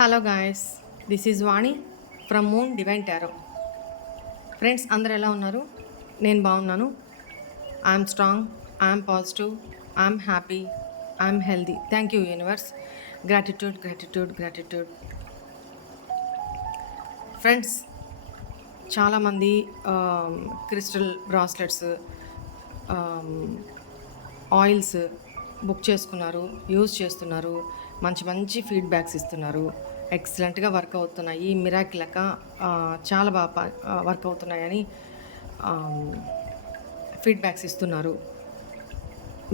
Hello guys this is Vani from moon divine tarot. Friends అందరు ఎలా ఉన్నారు? నేను బాగున్నాను. I'm strong I'm positive I'm happy I'm healthy. Thank you universe. Gratitude gratitude gratitude. Friends చాలామంది crystal bracelets oils book చేసుకున్నారు use చేస్తున్నారు. మంచి మంచి ఫీడ్బ్యాక్స్ ఇస్తున్నారు. ఎక్సలెంట్గా వర్క్ అవుతున్నాయి. మిరాకిలక లెక్క చాలా బాగా వర్క్ అవుతున్నాయని ఫీడ్బ్యాక్స్ ఇస్తున్నారు.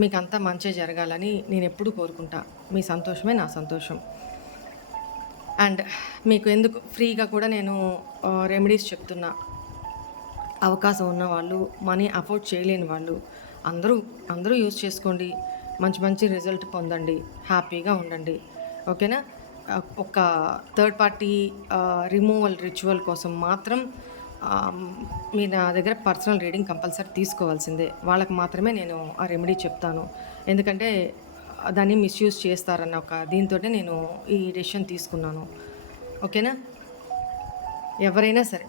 మీకు అంతా మంచి జరగాలని నేను ఎప్పుడు కోరుకుంటా. మీ సంతోషమే నా సంతోషం. అండ్ మీకు ఎందుకు ఫ్రీగా కూడా నేను రెమెడీస్ చెప్తున్నా. అవకాశం ఉన్న వాళ్ళు మనీ అఫోర్డ్ చేయలేని వాళ్ళు అందరూ అందరూ యూజ్ చేసుకోండి. మంచి మంచి రిజల్ట్ పొందండి. హ్యాపీగా ఉండండి. ఓకేనా? ఒక థర్డ్ పార్టీ రిమూవల్ రిచువల్ కోసం మాత్రం మీ నా దగ్గర పర్సనల్ రీడింగ్ కంపల్సరీ తీసుకోవాల్సిందే. వాళ్ళకి మాత్రమే నేను ఆ రెమెడీ చెప్తాను. ఎందుకంటే దాన్ని మిస్యూజ్ చేస్తారన్న ఒక దీంతో నేను ఈ డెసిషన్ తీసుకున్నాను. ఓకేనా? ఎవరైనా సరే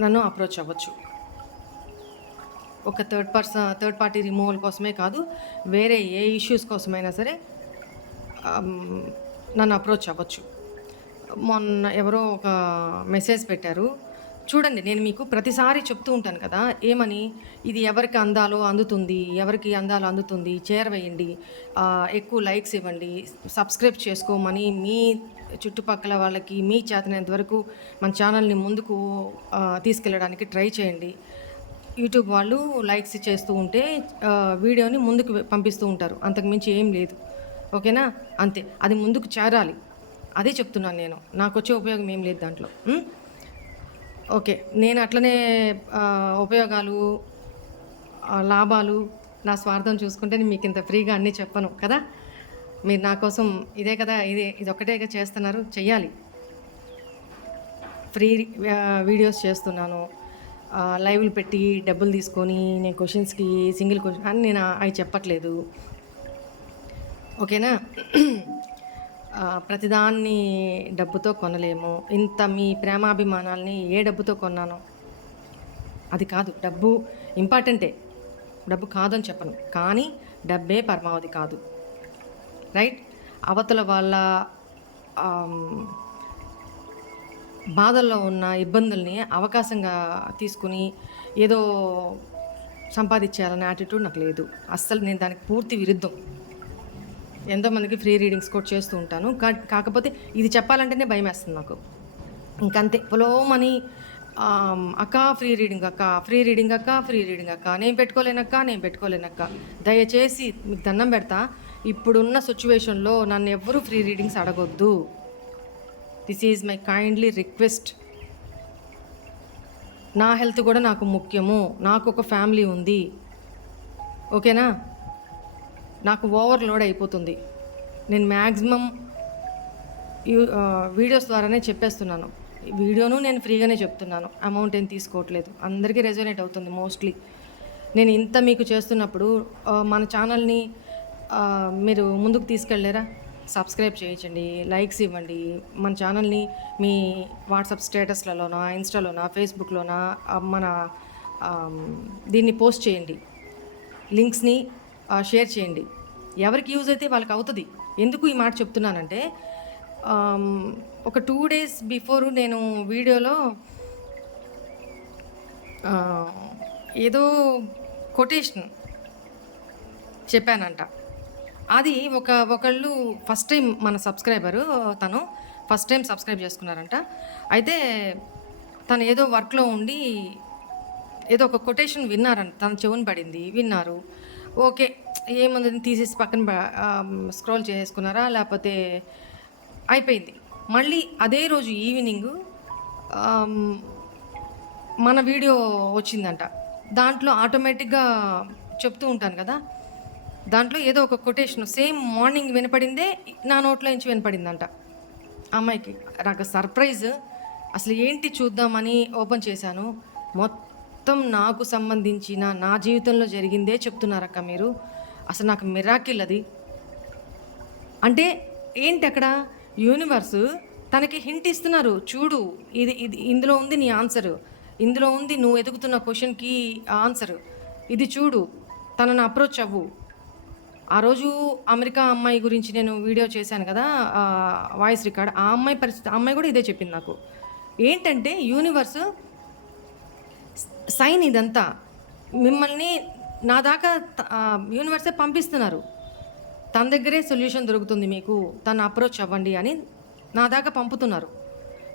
నన్ను అప్రోచ్ అవ్వచ్చు. ఒక third person third party removal కోసమే కాదు వేరే ఏ ఇష్యూస్ కోసమైనా సరే um, నన్ను అప్రోచ్ అవ్వచ్చు. మొన్న ఎవరో ఒక మెసేజ్ పెట్టారు. చూడండి నేను మీకు ప్రతిసారి చెప్తూ ఉంటాను కదా ఏమని? ఇది ఎవరికి అందాలో అందుతుంది ఎవరికి అందాలో అందుతుంది చేరవేయండి ఎక్కువ లైక్స్ ఇవ్వండి సబ్స్క్రైబ్ చేసుకోమని మీ చుట్టుపక్కల వాళ్ళకి మీ చేతనంత వరకు మన ఛానల్ని ముందుకు తీసుకెళ్ళడానికి ట్రై చేయండి. యూట్యూబ్ వాళ్ళు లైక్స్ చేస్తూ ఉంటే వీడియోని ముందుకు పంపిస్తూ ఉంటారు. అంతకు మించి ఏం లేదు. ఓకేనా? అంతే. అది ముందుకు చేరాలి. అదే చెప్తున్నాను నేను. నాకు వచ్చే ఉపయోగం ఏం లేదు దాంట్లో. ఓకే. నేను అట్లనే ఉపయోగాలు లాభాలు నా స్వార్థం చూసుకుంటే నేను మీకు ఇంత ఫ్రీగా అన్నీ చెప్పను కదా? మీరు నా కోసం ఇదే కదా ఇదే ఇది ఒక్కటేగా చేస్తున్నారు. చెయ్యాలి. ఫ్రీ వీడియోస్ చేస్తున్నాను. లైవ్లు పెట్టి డబ్బులు తీసుకొని నేను క్వశ్చన్స్కి సింగిల్ క్వశ్చన్ అని నేను అవి చెప్పట్లేదు. ఓకేనా? ప్రతిదాన్ని డబ్బుతో కొనలేము. ఇంత మీ ప్రేమాభిమానాల్ని ఏ డబ్బుతో కొన్నాను? అది కాదు డబ్బు ఇంపార్టెంటే. డబ్బు కాదని చెప్పను కానీ డబ్బే పరమావధి కాదు. రైట్? అవతల వాళ్ళ బాధల్లో ఉన్న ఇబ్బందుల్ని అవకాశంగా తీసుకుని ఏదో సంపాదించాలనే యాటిట్యూడ్ నాకు లేదు. అస్సలు నేను దానికి పూర్తి విరుద్ధం. ఎంతోమందికి ఫ్రీ రీడింగ్స్ కూడా చేస్తూ ఉంటాను. కా- కాకపోతే ఇది చెప్పాలంటేనే భయం వేస్తుంది నాకు. ఇంకంతే. పొలోమని అక్క ఫ్రీ రీడింగ్ అక్క ఫ్రీ రీడింగ్ అక్క ఫ్రీ రీడింగ్ అక్క. నేను పెట్టుకోలేనక్క నేను పెట్టుకోలేనక్క దయచేసి మీకు దండం పెడతా. ఇప్పుడున్న సిచ్యువేషన్లో నన్ను ఎవ్వరూ ఫ్రీ రీడింగ్స్ అడగొద్దు. This is my kindly request నా హెల్త్ కూడా నాకు ముఖ్యము. నాకు ఒక ఫ్యామిలీ ఉంది. ఓకేనా? నాకు ఓవర్లోడ్ అయిపోతుంది. నేను మ్యాక్సిమం వీడియోస్ ద్వారానే చెప్పేస్తున్నాను. వీడియోను నేను ఫ్రీగానే చెప్తున్నాను. అమౌంట్ ఏం తీసుకోవట్లేదు. అందరికీ రెజోనేట్ అవుతుంది మోస్ట్లీ. నేను ఇంత మీకు చేస్తున్నప్పుడు మన ఛానల్ని మీరు ముందుకు తీసుకెళ్ళారా? సబ్స్క్రైబ్ చేయించండి లైక్స్ ఇవ్వండి. మన ఛానల్ని మీ వాట్సాప్ స్టేటస్లలోనా ఇన్స్టాలోనా ఫేస్బుక్లోనా మన దీన్ని పోస్ట్ చేయండి. లింక్స్ని షేర్ చేయండి. ఎవరికి యూజ్ అయితే వాళ్ళకి అవుతుంది. ఎందుకు ఈ మాట చెప్తున్నానంటే ఒక టూ డేస్ బిఫోర్ నేను వీడియోలో ఏదో కొటేషన్ చెప్పానంట. అది ఒక ఒకళ్ళు ఫస్ట్ టైం మన సబ్స్క్రైబరు తను ఫస్ట్ టైం సబ్స్క్రైబ్ చేసుకున్నారంట. అయితే తను ఏదో వర్క్లో ఉండి ఏదో ఒక కొటేషన్ విన్నారంట. తన చెవుని పడింది విన్నారు. ఓకే ఏముంది తీసేసి పక్కన స్క్రోల్ చేసుకున్నారా? లేకపోతే అయిపోయింది. మళ్ళీ అదే రోజు ఈవినింగ్ మన వీడియో వచ్చిందంట. దాంట్లో ఆటోమేటిక్గా చెప్తూ ఉంటాను కదా. దాంట్లో ఏదో ఒక కొటేషన్ సేమ్ మార్నింగ్ వినపడిందే నా నోట్లో నుంచి వినపడిందంట. అమ్మాయికి నాకు సర్ప్రైజ్ అసలు ఏంటి చూద్దామని ఓపెన్ చేశాను. మొత్తం నాకు సంబంధించిన నా జీవితంలో జరిగిందే చెప్తున్నారక్క మీరు. అసలు నాకు మిరాకిల్ అది. అంటే ఏంటి అక్కడ? యూనివర్స్ తనకి హింట్ ఇస్తున్నారు. చూడు ఇది ఇది ఇందులో ఉంది నీ ఆన్సర్ ఇందులో ఉంది నువ్వు ఎదుగుతున్న క్వశ్చన్కి ఆన్సర్ ఇది చూడు తనను అప్రోచ్ అవ్వు. ఆ రోజు అమెరికా అమ్మాయి గురించి నేను వీడియో చేశాను కదా వాయిస్ రికార్డ్. ఆ అమ్మాయి పరిస్థితి ఆ అమ్మాయి కూడా ఇదే చెప్పింది నాకు. ఏంటంటే యూనివర్స్ సైన్ ఇదంతా మిమ్మల్ని నా దాకా యూనివర్సే పంపిస్తున్నారు. తన దగ్గరే సొల్యూషన్ దొరుకుతుంది మీకు తను అప్రోచ్ అవ్వండి అని నా దాకా పంపుతున్నారు.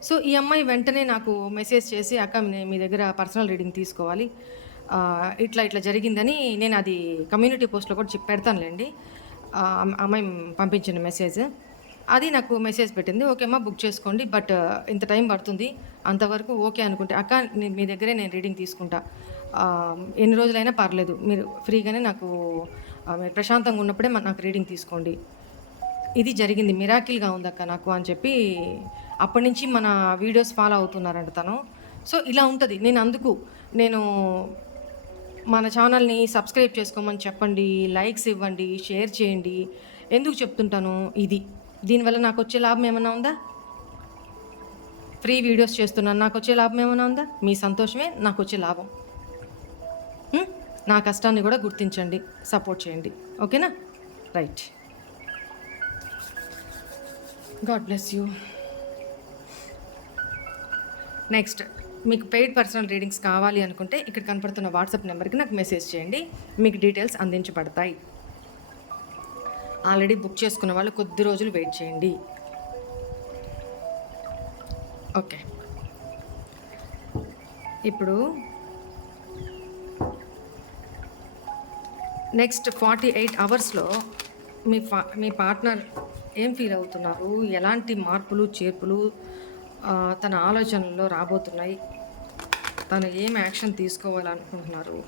సో ఈ అమ్మాయి వెంటనే నాకు మెసేజ్ చేసి అక్క మీ దగ్గర పర్సనల్ రీడింగ్ తీసుకోవాలి. ఇట్లా ఇట్లా జరిగిందని నేను అది కమ్యూనిటీ పోస్ట్లో కూడా చెప్పి పెడతానులేండి. అమ్మాయి పంపించిన మెసేజ్. అది నాకు మెసేజ్ పెట్టింది ఓకే అమ్మా బుక్ చేసుకోండి బట్ ఇంత టైం పడుతుంది అంతవరకు ఓకే అనుకుంటే అక్క నేను మీ దగ్గరే నేను రీడింగ్ తీసుకుంటా. ఎన్ని రోజులైనా పర్లేదు మీరు ఫ్రీగానే నాకు మీరు ప్రశాంతంగా ఉన్నప్పుడే నాకు రీడింగ్ తీసుకోండి. ఇది జరిగింది మిరాకిల్గా ఉందక్క నాకు అని చెప్పి అప్పటి నుంచి మన వీడియోస్ ఫాలో అవుతున్నారంట తను. సో ఇలా ఉంటుంది. నేను అందుకు నేను మన ఛానల్ని సబ్స్క్రైబ్ చేసుకోమని చెప్పండి లైక్స్ ఇవ్వండి షేర్ చేయండి. ఎందుకు చెప్తుంటాను ఇది? దీనివల్ల నాకు వచ్చే లాభం ఏమైనా ఉందా? ఫ్రీ వీడియోస్ చేస్తున్నాను. నాకు వచ్చే లాభం ఏమైనా ఉందా? మీ సంతోషమే నాకు వచ్చే లాభం నా కష్టాన్ని కూడా గుర్తించండి సపోర్ట్ చేయండి. ఓకేనా? Right. God bless you. Next. మీకు పెయిడ్ పర్సనల్ రీడింగ్స్ కావాలి అనుకుంటే ఇక్కడ కనపడుతున్న వాట్సాప్ నెంబర్కి నాకు మెసేజ్ చేయండి. మీకు డీటెయిల్స్ అందించబడతాయి. ఆల్రెడీ బుక్ చేసుకున్న వాళ్ళు కొద్ది రోజులు వెయిట్ చేయండి. ఓకే. ఇప్పుడు నెక్స్ట్ ఫార్టీ ఎయిట్ అవర్స్లో మీ ఫా మీ పార్ట్నర్ ఏం ఫీల్ అవుతున్నారు? ఎలాంటి మార్పులు చేర్పులు తన ఆలోచనల్లో రాబోతున్నాయి. తను ఏం యాక్షన్ తీసుకోవాలనుకుంటున్నారు?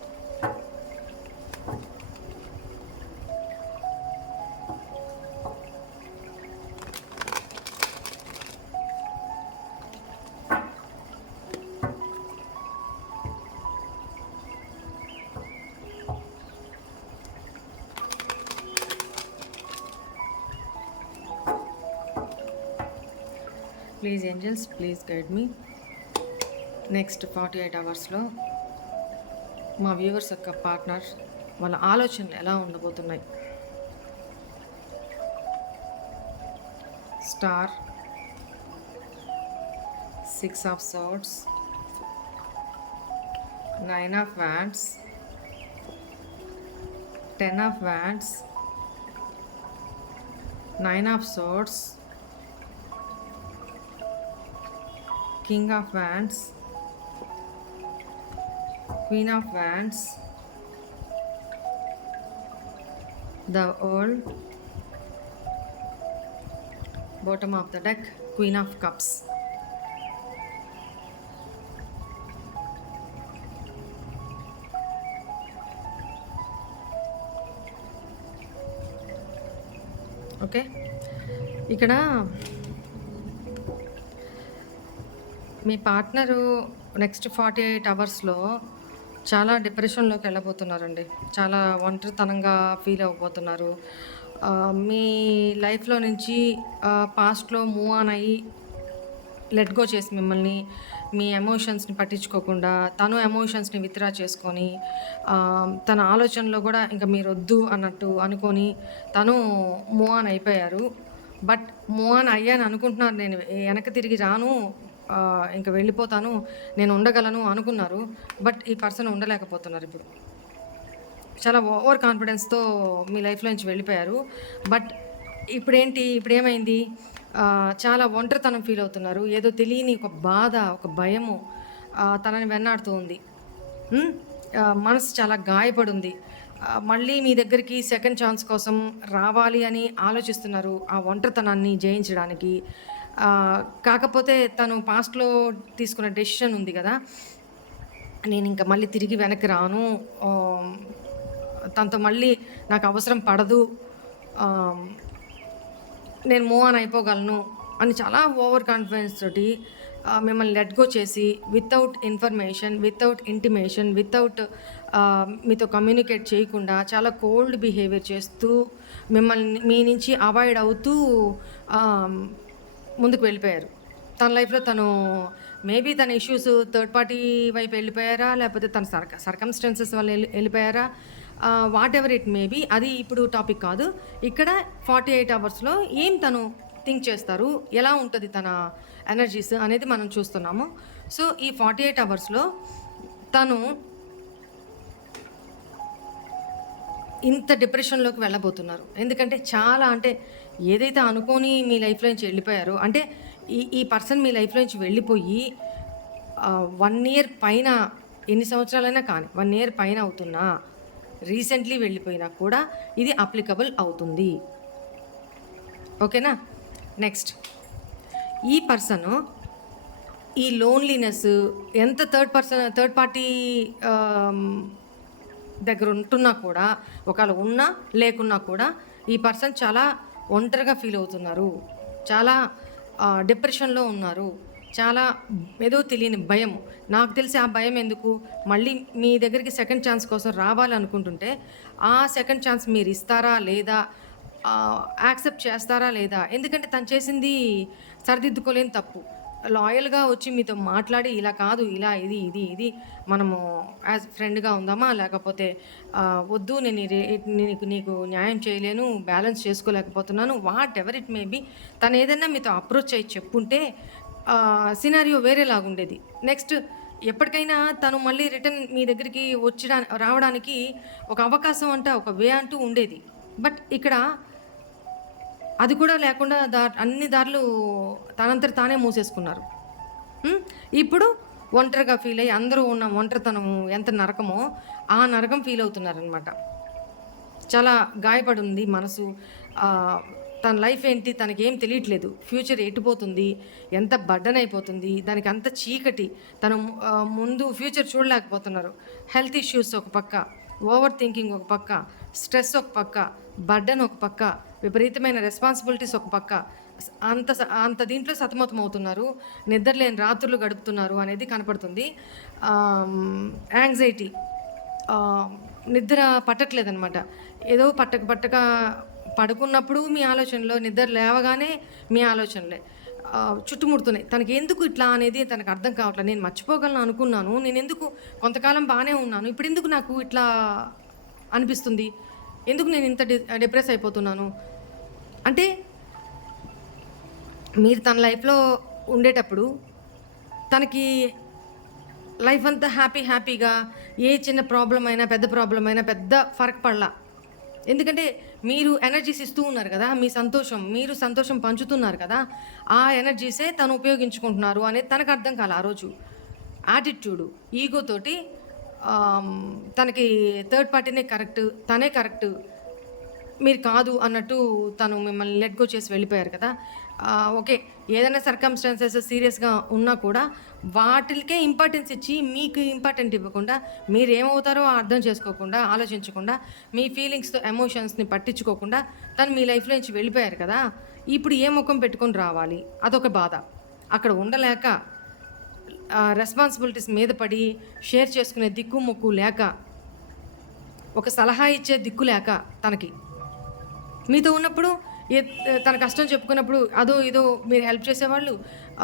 ప్లీజ్ ఏంజల్స్ ప్లీజ్ గైడ్ మీ నెక్స్ట్ ఫార్టీ ఎయిట్ అవర్స్లో మా వ్యూవర్స్ యొక్క పార్ట్నర్ వాళ్ళ ఆలోచనలు ఎలా ఉండబోతున్నాయి? Star six of swords nine of wands ten of wands nine of swords king of wands queen of wands the world bottom of the deck queen of cups okay ఇక్కడ మీ partner next forty eight అవర్స్లో చాలా డిప్రెషన్లోకి వెళ్ళబోతున్నారండి. చాలా ఒంటరితనంగా feel అవ్వబోతున్నారు. మీ లైఫ్లో నుంచి పాస్ట్లో move on అయ్యి లెట్ గో చేసి మిమ్మల్ని మీ ఎమోషన్స్ని పట్టించుకోకుండా తను ఎమోషన్స్ని విత్డ్రా చేసుకొని తన ఆలోచనలో కూడా ఇంకా మీరు వద్దు అన్నట్టు అనుకొని తను మూవ్ ఆన్ అయిపోయారు. బట్ మూవ్ ఆన్ అయ్యాను అనుకుంటున్నారు నేను. వెనక్కి తిరిగి రాను. ఇంకా వెళ్ళిపోతాను నేను ఉండగలను అనుకున్నారు బట్ ఈ పర్సన్ ఉండలేకపోతున్నారు ఇప్పుడు. చాలా ఓవర్ కాన్ఫిడెన్స్తో మీ లైఫ్లో నుంచి వెళ్ళిపోయారు బట్ ఇప్పుడేంటి ఇప్పుడు ఏమైంది చాలా ఒంటరితనం ఫీల్ అవుతున్నారు ఏదో తెలియని ఒక బాధ ఒక భయము తనని వెన్నాడుతూ ఉంది. మనసు చాలా గాయపడింది. మళ్ళీ మీ దగ్గరికి సెకండ్ ఛాన్స్ కోసం రావాలి అని ఆలోచిస్తున్నారు ఆ ఒంటరితనాన్ని జయించడానికి. కాకపోతే తను పాస్ట్లో తీసుకున్న డెసిషన్ ఉంది కదా. నేను ఇంకా మళ్ళీ తిరిగి వెనక్కి రాను. తనతో మళ్ళీ నాకు అవసరం పడదు. నేను మూవ్ ఆన్ అయిపోగలను అని చాలా ఓవర్ కాన్ఫిడెన్స్ తోటి మిమ్మల్ని లెట్ గో చేసి without information without intimation without మీతో కమ్యూనికేట్ చేయకుండా చాలా కోల్డ్ బిహేవియర్ చేస్తూ మిమ్మల్ని మీ నుంచి అవాయిడ్ అవుతూ ముందుకు వెళ్ళిపోయారు. తన లైఫ్లో తను మేబీ తన ఇష్యూస్ థర్డ్ పార్టీ వైపు వెళ్ళిపోయారా? లేకపోతే తన సర్క సర్కమ్స్టెన్సెస్ వల్ల వెళ్ళి వెళ్ళిపోయారా? వాట్ ఎవర్ ఇట్ మేబీ అది ఇప్పుడు టాపిక్ కాదు. ఇక్కడ ఫార్టీ ఎయిట్ అవర్స్లో ఏం తను థింక్ చేస్తారు? ఎలా ఉంటుంది తన ఎనర్జీస్ అనేది మనం చూస్తున్నాము. సో ఈ ఫార్టీ ఎయిట్ అవర్స్లో తను ఇంత డిప్రెషన్లోకి వెళ్ళబోతున్నారు. ఎందుకంటే చాలా అంటే ఏదైతే అనుకోని మీ లైఫ్లో నుంచి వెళ్ళిపోయారో అంటే ఈ ఈ పర్సన్ మీ లైఫ్లో నుంచి వెళ్ళిపోయి వన్ ఇయర్ పైన ఎన్ని సంవత్సరాలైనా కానీ వన్ ఇయర్ పైన అవుతున్నా రీసెంట్లీ వెళ్ళిపోయినా కూడా ఇది అప్లికబుల్ అవుతుంది. ఓకేనా? నెక్స్ట్. ఈ పర్సన్ ఈ లోన్లీనెస్ ఎంత థర్డ్ పర్సన్ థర్డ్ పార్టీ దగ్గర ఉంటున్నా కూడా ఒకవేళ ఉన్నా లేకున్నా కూడా ఈ పర్సన్ చాలా ఒంటరిగా ఫీల్ అవుతున్నారు. చాలా డిప్రెషన్లో ఉన్నారు. చాలా ఏదో తెలియని భయం. నాకు తెలిసి ఆ భయం ఎందుకు? మళ్ళీ మీ దగ్గరికి సెకండ్ ఛాన్స్ కోసం రావాలనుకుంటుంటే ఆ సెకండ్ ఛాన్స్ మీరు ఇస్తారా లేదా? యాక్సెప్ట్ చేస్తారా లేదా? ఎందుకంటే తను చేసింది సరిదిద్దుకోలేని తప్పు. లాయల్గా వచ్చి మీతో మాట్లాడి ఇలా కాదు ఇలా ఇది ఇది ఇది మనము యాజ్ ఫ్రెండ్గా ఉందామా? లేకపోతే వద్దు నేను నీకు నీకు న్యాయం చేయలేను బ్యాలెన్స్ చేసుకోలేకపోతున్నాను. Whatever it may be తను ఏదైనా మీతో అప్రోచ్ అయ్యి చెప్పుంటే సినారియో వేరేలాగుండేది. నెక్స్ట్ ఎప్పటికైనా తను మళ్ళీ రిటర్న్ మీ దగ్గరికి వచ్చడా రావడానికి ఒక అవకాశం అంట ఒక వే అంటూ ఉండేది. బట్ ఇక్కడ అది కూడా లేకుండా దా అన్ని దారులు తనంతట తానే మూసేసుకున్నారు. ఇప్పుడు ఒంటరిగా ఫీల్ అయ్యి అందరూ ఉన్న ఒంటరితనము ఎంత నరకమో ఆ నరకం ఫీల్ అవుతున్నారనమాట చాలా గాయపడి ఉంది మనసు తన లైఫ్ ఏంటి తనకి ఏం తెలియట్లేదు. ఫ్యూచర్ ఎటుపోతుంది? ఎంత బడ్డన్ అయిపోతుంది? దానికి అంత చీకటి. తను ముందు ఫ్యూచర్ చూడలేకపోతున్నారు. హెల్త్ ఇష్యూస్ ఒక పక్క ఓవర్ థింకింగ్ ఒక పక్క స్ట్రెస్ ఒక పక్క బడ్డన్ ఒక పక్క విపరీతమైన రెస్పాన్సిబిలిటీస్ ఒక పక్క. అంత స- అంత దీంట్లో సతమతం అవుతున్నారు. నిద్రలేని రాత్రులు గడుపుతున్నారు అనేది కనపడుతుంది. యాంగ్జైటీ నిద్ర పట్టట్లేదనమాట ఏదో పట్టక పట్టక పడుకున్నప్పుడు మీ ఆలోచనలో నిద్ర లేవగానే మీ ఆలోచనలే. చుట్టుముడుతున్నాయి. తనకి ఎందుకు ఇట్లా అనేది తనకు అర్థం కావట్లేదు. నేను మర్చిపోగలను అనుకున్నాను. నేను ఎందుకు కొంతకాలం బాగానే ఉన్నాను. ఇప్పుడు ఎందుకు నాకు ఇట్లా అనిపిస్తుంది? ఎందుకు నేను ఇంత డి డిప్రెస్ అయిపోతున్నాను? అంటే మీరు తన లైఫ్లో ఉండేటప్పుడు తనకి లైఫ్ అంతా హ్యాపీ హ్యాపీగా ఏ చిన్న ప్రాబ్లం అయినా పెద్ద ప్రాబ్లం అయినా పెద్ద ఫరక్ పడలా. ఎందుకంటే మీరు ఎనర్జీస్ ఇస్తూ ఉన్నారు కదా మీ సంతోషం మీరు సంతోషం పంచుతున్నారు కదా ఆ ఎనర్జీసే తను ఉపయోగించుకుంటున్నారు అనేది తనకు అర్థం కాలే ఆ రోజు. యాటిట్యూడు ఈగోతోటి తనకి థర్డ్ పార్టీనే కరెక్ట్ తనే కరెక్ట్ మీరు కాదు అన్నట్టు తను మిమ్మల్ని లెట్ గో చేసి వెళ్ళిపోయారు కదా. ఓకే ఏదైనా సర్కమ్స్టాన్సెస్ సీరియస్గా ఉన్నా కూడా వాటికే ఇంపార్టెన్స్ ఇచ్చి మీకు ఇంపార్టెంట్ ఇవ్వకుండా మీరు ఏమవుతారో అర్థం చేసుకోకుండా ఆలోచించకుండా మీ ఫీలింగ్స్తో ఎమోషన్స్ని పట్టించుకోకుండా తను మీ లైఫ్లో నుంచి వెళ్ళిపోయారు కదా. ఇప్పుడు ఏ ముఖం పెట్టుకొని రావాలి? అదొక బాధ. అక్కడ ఉండలేక రెస్పాన్సిబిలిటీస్ మీద పడి షేర్ చేసుకునే దిక్కు మొక్కు లేక ఒక సలహా ఇచ్చే దిక్కు లేక తనకి మీతో ఉన్నప్పుడు ఏ- తన కష్టం చెప్పుకున్నప్పుడు అదో ఇదో మీరు హెల్ప్ చేసేవాళ్ళు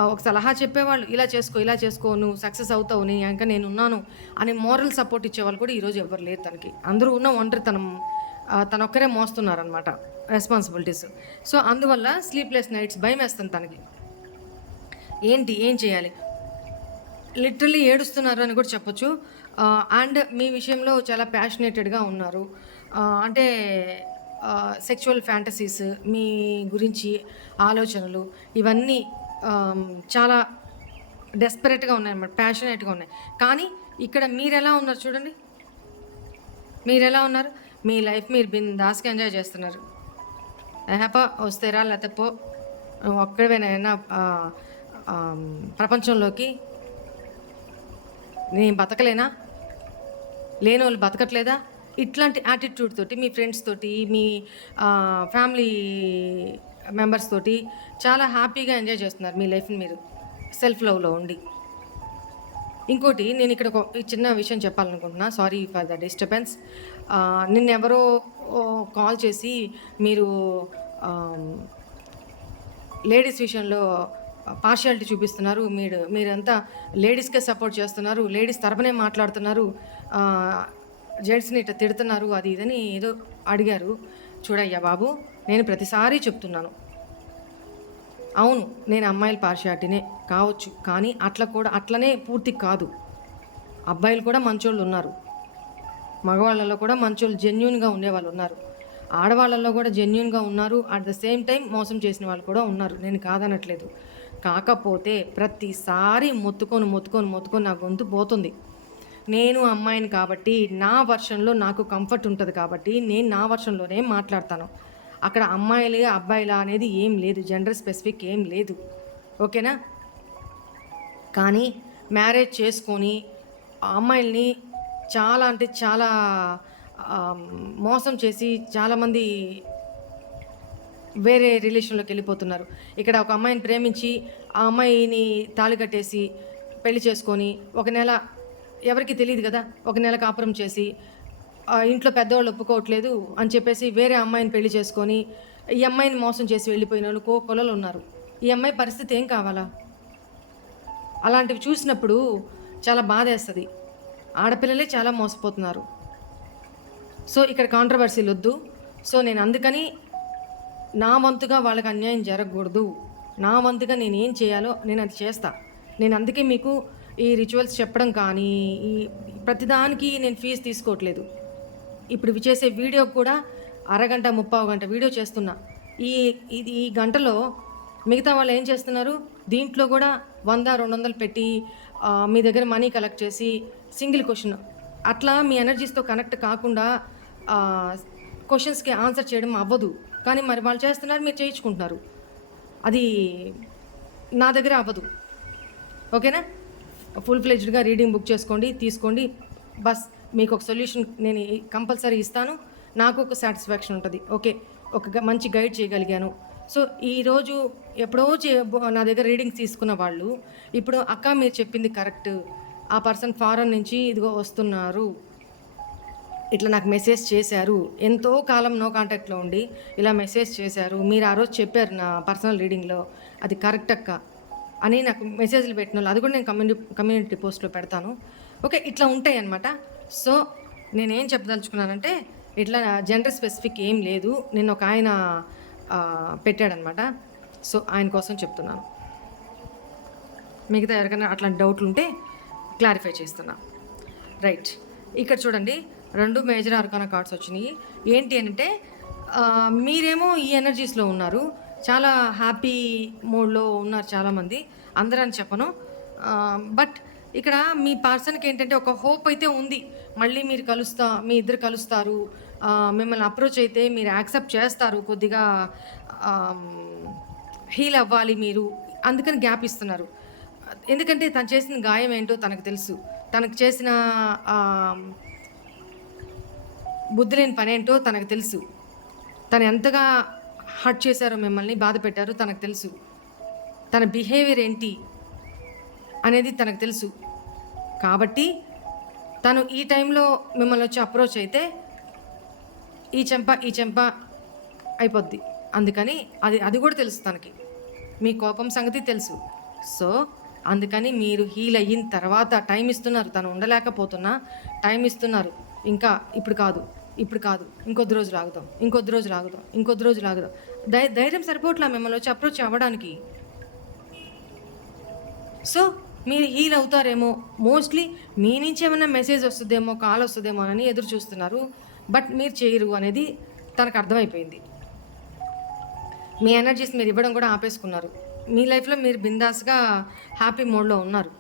ఒక సలహా చెప్పేవాళ్ళు ఇలా చేసుకో ఇలా చేసుకో నువ్వు సక్సెస్ అవుతావు నీ ఇంకా నేను ఉన్నాను అని మోరల్ సపోర్ట్ ఇచ్చేవాళ్ళు కూడా ఈరోజు ఎవరు లేరు తనకి. అందరూ ఉన్న ఒంటరితనం తన తన ఒక్కరే మోస్తున్నారనమాట రెస్పాన్సిబిలిటీస్ సో అందువల్ల స్లీప్లెస్ నైట్స్ భయం వేస్తుంది తనకి. ఏంటి ఏం చేయాలి? లిటరలీ ఏడుస్తున్నారు అని కూడా చెప్పొచ్చు. అండ్ మీ విషయంలో చాలా ప్యాషనేటెడ్గా ఉన్నారు. అంటే సెక్చువల్ ఫ్యాంటసీస్ మీ గురించి ఆలోచనలు ఇవన్నీ చాలా డెస్పరేట్గా ఉన్నాయన్నమాట ప్యాషనేట్గా ఉన్నాయి. కానీ ఇక్కడ మీరు ఎలా ఉన్నారు చూడండి. మీరు ఎలా ఉన్నారు? మీ లైఫ్ మీరు బిందాస్గా ఎంజాయ్ చేస్తున్నారు. ఏహపా వస్తేరా లేకపోతే పో ఒక్కడవేనైనా ప్రపంచంలోకి నేను బతకలేనా? లేని వాళ్ళు బతకట్లేదా? ఇట్లాంటి యాటిట్యూడ్ తోటి మీ ఫ్రెండ్స్ తోటి మీ ఫ్యామిలీ మెంబర్స్ తోటి చాలా హ్యాపీగా ఎంజాయ్ చేస్తున్నారు మీ లైఫ్ని మీరు. సెల్ఫ్ లవ్లో ఉండి. ఇంకోటి నేను ఇక్కడ ఒక ఈ చిన్న విషయం చెప్పాలనుకుంటున్నా. సారీ ఫర్ ద డిస్టర్బెన్స్ నిన్నెవరో కాల్ చేసి మీరు లేడీస్ విషయంలో పార్షియాలిటీ చూపిస్తున్నారు. మీరు మీరంతా లేడీస్కే సపోర్ట్ చేస్తున్నారు. లేడీస్ తరపునే మాట్లాడుతున్నారు. జెంట్స్ని ఇట్లా తిడుతున్నారు అది ఇదని ఏదో అడిగారు. చూడయ్యా బాబు నేను ప్రతిసారి చెప్తున్నాను. అవును నేను అమ్మాయిల పార్షియాలిటీనే కావచ్చు కానీ అట్లా కూడా అట్లనే పూర్తి కాదు. అబ్బాయిలు కూడా మంచోళ్ళు ఉన్నారు. మగవాళ్ళలో కూడా మంచోళ్ళు జెన్యున్గా ఉండేవాళ్ళు ఉన్నారు. ఆడవాళ్ళల్లో కూడా జెన్యున్గా ఉన్నారు. అట్ ద సేమ్ టైం మోసం చేసిన వాళ్ళు కూడా ఉన్నారు. నేను కాదనట్లేదు. కాకపోతే ప్రతిసారి మొత్తుకొని మొత్తుకొని మొత్తుకొని నా గొంతు పోతుంది. నేను అమ్మాయిని కాబట్టి నా వర్షన్లో నాకు కంఫర్ట్ ఉంటుంది కాబట్టి నేను నా వర్షన్లోనే మాట్లాడతాను. అక్కడ అమ్మాయిలే అబ్బాయిలా అనేది ఏం లేదు. జెండర్ స్పెసిఫిక్ ఏం లేదు. ఓకేనా? కానీ మ్యారేజ్ చేసుకొని ఆ అమ్మాయిల్ని చాలా అంటే చాలా మోసం చేసి చాలామంది వేరే రిలేషన్లోకి వెళ్ళిపోతున్నారు. ఇక్కడ ఒక అమ్మాయిని ప్రేమించి ఆ అమ్మాయిని తాళి కట్టేసి పెళ్ళి చేసుకొని ఒక నెల ఎవరికి తెలియదు కదా? ఒక నెల కాపురం చేసి ఇంట్లో పెద్దవాళ్ళు ఒప్పుకోవట్లేదు అని చెప్పేసి వేరే అమ్మాయిని పెళ్ళి చేసుకొని ఈ అమ్మాయిని మోసం చేసి వెళ్ళిపోయిన వాళ్ళు కో కొలలు ఉన్నారు. ఈ అమ్మాయి పరిస్థితి ఏం కావాలా? అలాంటివి చూసినప్పుడు చాలా బాధేస్తుంది. ఆడపిల్లలే చాలా మోసపోతున్నారు. సో ఇక్కడ కాంట్రవర్సీలు వద్దు సో నేను అందుకని నా వంతుగా వాళ్ళకి అన్యాయం జరగకూడదు. నా వంతుగా నేను ఏం చేయాలో నేను అది చేస్తా. నేను అందుకే మీకు ఈ రిచువల్స్ చెప్పడం కానీ ఈ ప్రతిదానికి నేను ఫీజు తీసుకోవట్లేదు. ఇప్పుడు ఇవి చేసే వీడియో కూడా అరగంట ముప్పావు గంట వీడియో చేస్తున్నా. ఈ ఇది ఈ గంటలో మిగతా వాళ్ళు ఏం చేస్తున్నారు? దీంట్లో కూడా వంద రెండు వందలు పెట్టి మీ దగ్గర మనీ కలెక్ట్ చేసి సింగిల్ క్వశ్చన్ అట్లా మీ ఎనర్జీస్తో కనెక్ట్ కాకుండా క్వశ్చన్స్కి ఆన్సర్ చేయడం అవ్వదు. కానీ మరి వాళ్ళు చేస్తున్నారు మీరు చేయించుకుంటున్నారు. అది నా దగ్గర అవ్వదు. ఓకేనా? ఫుల్ ఫ్లెజ్డ్గా రీడింగ్ బుక్ చేసుకోండి తీసుకోండి. బస్ మీకు ఒక సొల్యూషన్ నేను కంపల్సరీ ఇస్తాను. నాకు ఒక సాటిస్ఫాక్షన్ ఉంటుంది. ఓకే ఒక గ- మంచి గైడ్ చేయగలిగాను. సో ఈరోజు ఎప్పుడో చే నా దగ్గర రీడింగ్స్ తీసుకున్న వాళ్ళు ఇప్పుడు అక్క మీరు చెప్పింది కరెక్ట్. ఆ పర్సన్ ఫారెన్ నుంచి ఇదిగో వస్తున్నారు. ఇట్లా నాకు మెసేజ్ చేశారు. ఎంతో కాలం నో కాంటాక్ట్లో ఉండి ఇలా మెసేజ్ చేశారు. మీరు ఆ రోజు చెప్పారు నా పర్సనల్ రీడింగ్లో. అది కరెక్ట్ అక్క. అని నాకు మెసేజ్లు పెట్టిన వాళ్ళు. అది కూడా నేను కమ్యూనిటీ కమ్యూనిటీ పోస్ట్లో పెడతాను. ఓకే ఇట్లా ఉంటాయి అనమాట సో నేనేం చెప్పదలుచుకున్నానంటే ఇట్లా జెండర్ స్పెసిఫిక్ ఏం లేదు. నేను ఒక ఆయన పెట్టాడనమాట సో ఆయన కోసం చెప్తున్నాను. మిగతా ఎవరికైనా అట్లాంటి డౌట్లు ఉంటే క్లారిఫై చేస్తున్నా. రైట్ ఇక్కడ చూడండి. రెండు మేజర్ ఆర్గానా కార్డ్స్ వచ్చినాయి. ఏంటి అంటే మీరేమో ఈ ఎనర్జీస్లో ఉన్నారు. చాలా హ్యాపీ మూడ్లో ఉన్నారు చాలామంది. అందరని చెప్పను. బట్ ఇక్కడ మీ పర్సన్కి ఏంటంటే ఒక హోప్ అయితే ఉంది. మళ్ళీ మీరు కలుస్తా మీ ఇద్దరు కలుస్తారు. మిమ్మల్ని అప్రోచ్ అయితే మీరు యాక్సెప్ట్ చేస్తారు. కొద్దిగా హీల్ అవ్వాలి మీరు. అందుకని గ్యాప్ ఇస్తున్నారు. ఎందుకంటే తను చేసిన గాయం ఏంటో తనకు తెలుసు. తనకు చేసిన బుద్ధి లేని పని ఏంటో తనకు తెలుసు. తను ఎంతగా హర్ట్ చేశారో మిమ్మల్ని బాధ పెట్టారో తనకు తెలుసు. తన బిహేవియర్ ఏంటి అనేది తనకు తెలుసు. కాబట్టి తను ఈ టైంలో మిమ్మల్ని వచ్చి అప్రోచ్ అయితే ఈ చెంప ఈ చెంప అయిపోద్ది. అందుకని అది అది కూడా తెలుసు తనకి. మీ కోపం సంగతి తెలుసు. సో అందుకని మీరు హీల్ అయిన తర్వాత టైం ఇస్తున్నారు. తను ఉండలేకపోతున్నా టైం ఇస్తున్నారు. ఇంకా ఇప్పుడు కాదు. ఇప్పుడు కాదు. ఇంకొద్ది రోజు లాగుదాం ఇంకొద్ది రోజు లాగుదాం ఇంకొద్ది రోజు లాగుదాం ధై ధైర్యం సరిపోట్లా మిమ్మల్ని వచ్చి అప్రోచ్ అవ్వడానికి? సో మీరు హీల్ అవుతారేమో? మోస్ట్లీ మీ నుంచి ఏమైనా మెసేజ్ వస్తుందేమో కాల్ వస్తుందేమో అని ఎదురు చూస్తున్నారు. బట్ మీరు చేయరు అనేది తనకు అర్థమైపోయింది. మీ ఎనర్జీస్ మీరు ఇవ్వడం కూడా ఆపేసుకున్నారు. మీ లైఫ్లో మీరు బిందాస్గా హ్యాపీ మోడ్లో ఉన్నారు.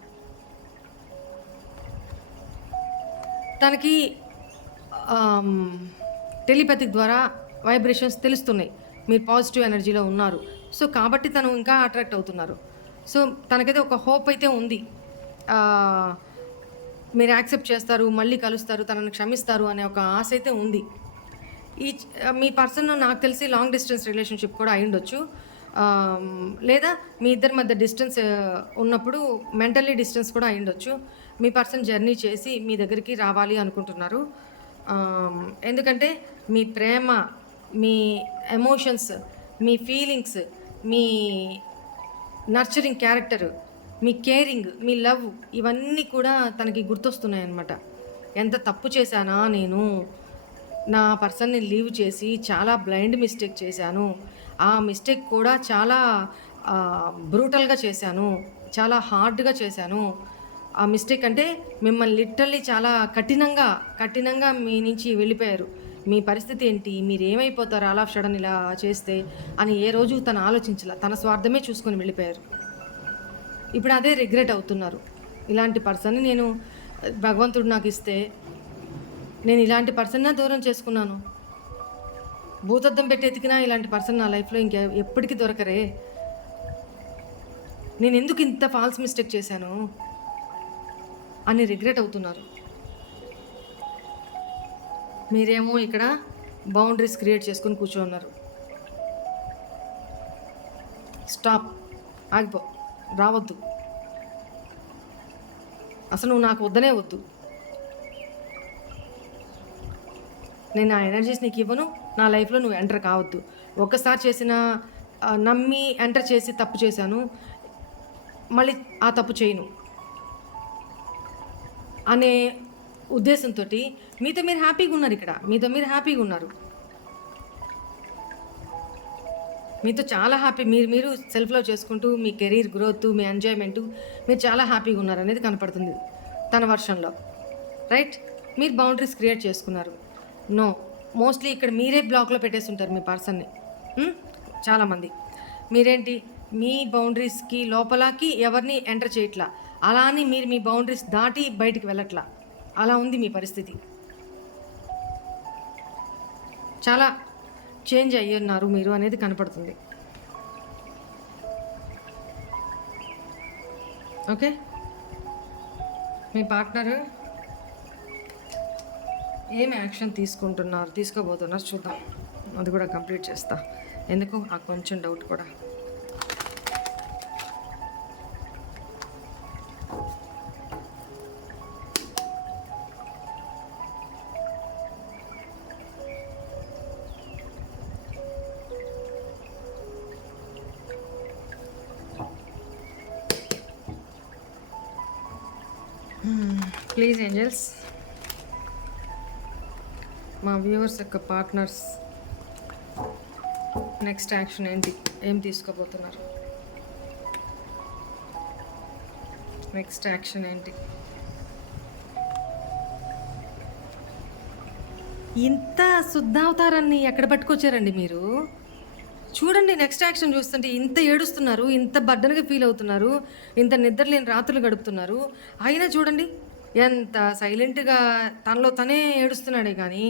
తనకి టెలిపతిక్ ద్వారా వైబ్రేషన్స్ తెలుస్తున్నాయి. మీరు పాజిటివ్ ఎనర్జీలో ఉన్నారు. సో కాబట్టి తను ఇంకా అట్రాక్ట్ అవుతున్నారు. సో తనకైతే ఒక హోప్ అయితే ఉంది. మీరు యాక్సెప్ట్ చేస్తారు మళ్ళీ కలుస్తారు తనను క్షమిస్తారు అనే ఒక ఆశ అయితే ఉంది. ఈ మీ పర్సన్ నాకు తెలిసి లాంగ్ డిస్టెన్స్ రిలేషన్షిప్ కూడా అయి ఉండొచ్చు. లేదా మీ ఇద్దరి మధ్య డిస్టెన్స్ ఉన్నప్పుడు మెంటల్లీ డిస్టెన్స్ కూడా అయి ఉండొచ్చు. మీ పర్సన్ జర్నీ చేసి మీ దగ్గరికి రావాలి అనుకుంటున్నారు. ఎందుకంటే మీ ప్రేమ మీ ఎమోషన్స్ మీ ఫీలింగ్స్ మీ నర్చరింగ్ క్యారెక్టర్ మీ కేరింగ్ మీ లవ్ ఇవన్నీ కూడా తనకి గుర్తొస్తున్నాయి అన్నమాట ఎంత తప్పు చేశానా నేను? నా పర్సన్ని లీవ్ చేసి చాలా బ్లైండ్ మిస్టేక్ చేశాను. ఆ మిస్టేక్ కూడా చాలా బ్రూటల్గా చేశాను. చాలా హార్డ్గా చేశాను. ఆ మిస్టేక్ అంటే మిమ్మల్ని లిటరల్లీ చాలా కఠినంగా కఠినంగా మీ నుంచి వెళ్ళిపోయారు. మీ పరిస్థితి ఏంటి? మీరు ఏమైపోతారు? అలా ఆఫ్ ఇలా చేస్తే అని ఏ రోజు తను ఆలోచించాల. తన స్వార్థమే చూసుకొని వెళ్ళిపోయారు. ఇప్పుడు అదే రిగ్రెట్ అవుతున్నారు. ఇలాంటి పర్సన్ని నేను భగవంతుడు నాకు ఇస్తే నేను ఇలాంటి పర్సన్ దూరం చేసుకున్నాను. భూతద్దం పెట్టి ఎతికినా ఇలాంటి పర్సన్ నా లైఫ్లో ఇంకా ఎప్పటికీ దొరకరే. నేను ఎందుకు ఇంత ఫాల్స్ మిస్టేక్ చేశాను? అని రిగ్రెట్ అవుతున్నారు. మీరేమో ఇక్కడ బౌండరీస్ క్రియేట్ చేసుకుని కూర్చోన్నారు. స్టాప్. ఆగిపో. రావద్దు. అసలు నువ్వు నాకు వద్దనే వద్దు. నేను నా ఎనర్జీస్ నీకు ఇవ్వను. నా లైఫ్లో నువ్వు ఎంటర్ కావద్దు. ఒక్కసారి చేసిన నమ్మి ఎంటర్ చేసి తప్పు చేశాను. మళ్ళీ ఆ తప్పు చేయను. అనే ఉద్దేశంతో మీతో మీరు హ్యాపీగా ఉన్నారు ఇక్కడ. మీతో మీరు హ్యాపీగా ఉన్నారు. మీతో చాలా హ్యాపీ మీరు మీరు సెల్ఫ్ లవ్ చేసుకుంటూ మీ కెరీర్ గ్రోత్ మీ ఎంజాయ్మెంట్ మీరు చాలా హ్యాపీగా ఉన్నారు అనేది కనపడుతుంది తన వర్షంలో రైట్ మీరు బౌండరీస్ క్రియేట్ చేసుకున్నారు. నో మోస్ట్లీ ఇక్కడ మీరే బ్లాక్లో పెట్టేస్తుంటారు మీ పర్సన్ని hmm? చాలామంది మీరేంటి? మీ బౌండరీస్కి లోపలకి ఎవరిని ఎంటర్ చేయట్లా? అలా అని మీరు మీ బౌండరీస్ దాటి బయటికి వెళ్ళట్లా. అలా ఉంది మీ పరిస్థితి. చాలా చేంజ్ అయ్యున్నారు మీరు అనేది కనపడుతుంది. ఓకే? మీ పార్ట్నర్ ఏం యాక్షన్ తీసుకుంటున్నారు తీసుకోబోతున్నారు చూద్దాం. అది కూడా కంప్లీట్ చేస్తా. ఎందుకు? నాకు కొంచెం డౌట్ కూడా. ప్లీజ్ మా వ్యూవర్స్ యొక్క పార్ట్నర్స్ నెక్స్ట్ యాక్షన్ ఏంటి ఏం తీసుకోబోతున్నారు? నెక్స్ట్ యాక్షన్ ఏంటి? ఇంత శుద్ధావతారాన్ని ఎక్కడ పట్టుకొచ్చారండి మీరు? చూడండి నెక్స్ట్ యాక్షన్ చూస్తుంటే ఇంత ఏడుస్తున్నారు ఇంత బడ్డనగా ఫీల్ అవుతున్నారు ఇంత నిద్రలేని రాత్రులు గడుపుతున్నారు. అయినా చూడండి ఎంత సైలెంట్గా తనలో తనే ఏడుస్తున్నాడే కానీ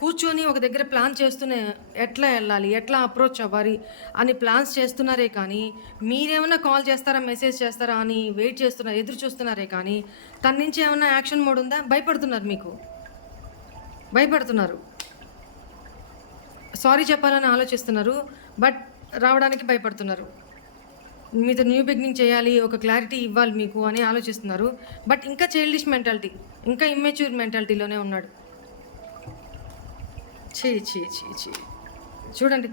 కూర్చొని ఒక దగ్గర ప్లాన్ చేస్తూనే ఎట్లా వెళ్ళాలి ఎట్లా అప్రోచ్ అవ్వాలి అని ప్లాన్స్ చేస్తున్నారే కానీ మీరేమైనా కాల్ చేస్తారా మెసేజ్ చేస్తారా అని వెయిట్ చేస్తున్నారు ఎదురు చూస్తున్నారే కానీ తన నుంచి ఏమైనా యాక్షన్ మోడ్ ఉందా? భయపడుతున్నారు మీకు? భయపడుతున్నారు. సారీ చెప్పాలని ఆలోచిస్తున్నారు బట్ రావడానికి భయపడుతున్నారు. మీతో న్యూ బిగినింగ్ చేయాలి ఒక క్లారిటీ ఇవ్వాలి మీకు అని ఆలోచిస్తున్నారు. బట్ ఇంకా చైల్డిష్ మెంటాలిటీ ఇంకా ఇమ్మెచ్యూర్ మెంటాలిటీలోనే ఉన్నాడు. చీ చీ చీ చీ చూడండి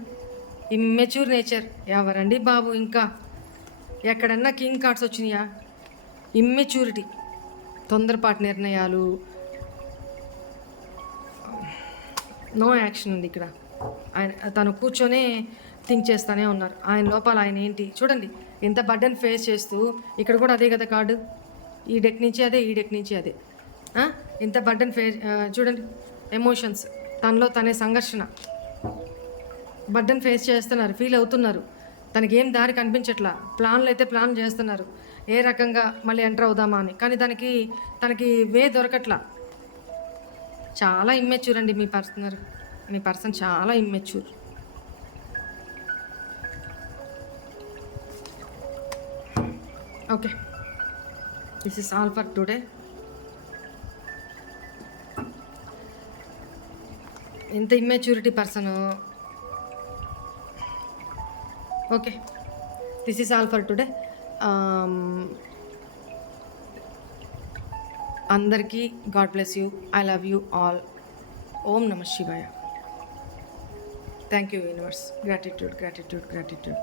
ఇమ్మెచ్యూర్ నేచర్ ఎవరండి బాబు ఇంకా? ఎక్కడన్నా కింగ్ కార్డ్స్ వచ్చినాయా? ఇమ్మెచ్యూరిటీ తొందరపాటు నిర్ణయాలు. నో యాక్షన్ ఉంది ఇక్కడ. ఆయన తను కూర్చొనే థింక్ చేస్తూనే ఉన్నారు. ఆయన లోపల ఆయన ఏంటి? చూడండి ఎంత బడ్డన్ ఫేస్ చేస్తూ ఇక్కడ కూడా అదే కదా కార్డు ఈ డెక్ నుంచి అదే ఈ డెక్ నుంచి అదే. ఇంత బడ్డన్ ఫేస్ చూడండి ఎమోషన్స్ తనలో తనే సంఘర్షణ. బడ్డన్ ఫేస్ చేస్తున్నారు ఫీల్ అవుతున్నారు. తనకి ఏం దారి కనిపించట్లా? ప్లాన్లు అయితే ప్లాన్ చేస్తున్నారు. ఏ రకంగా మళ్ళీ ఎంటర్ అవుదామా అని. కానీ దానికి తనకి వే దొరకట్లా. చాలా ఇమ్మెచ్యూర్ అండి మీ పర్సనర్ మీ పర్సన్ చాలా immature okay this is all for today ఎంత immaturity person okay this is all for today అందరికీ god bless you I love you all ఓం నమ శివాయ. Thank you universe gratitude gratitude gratitude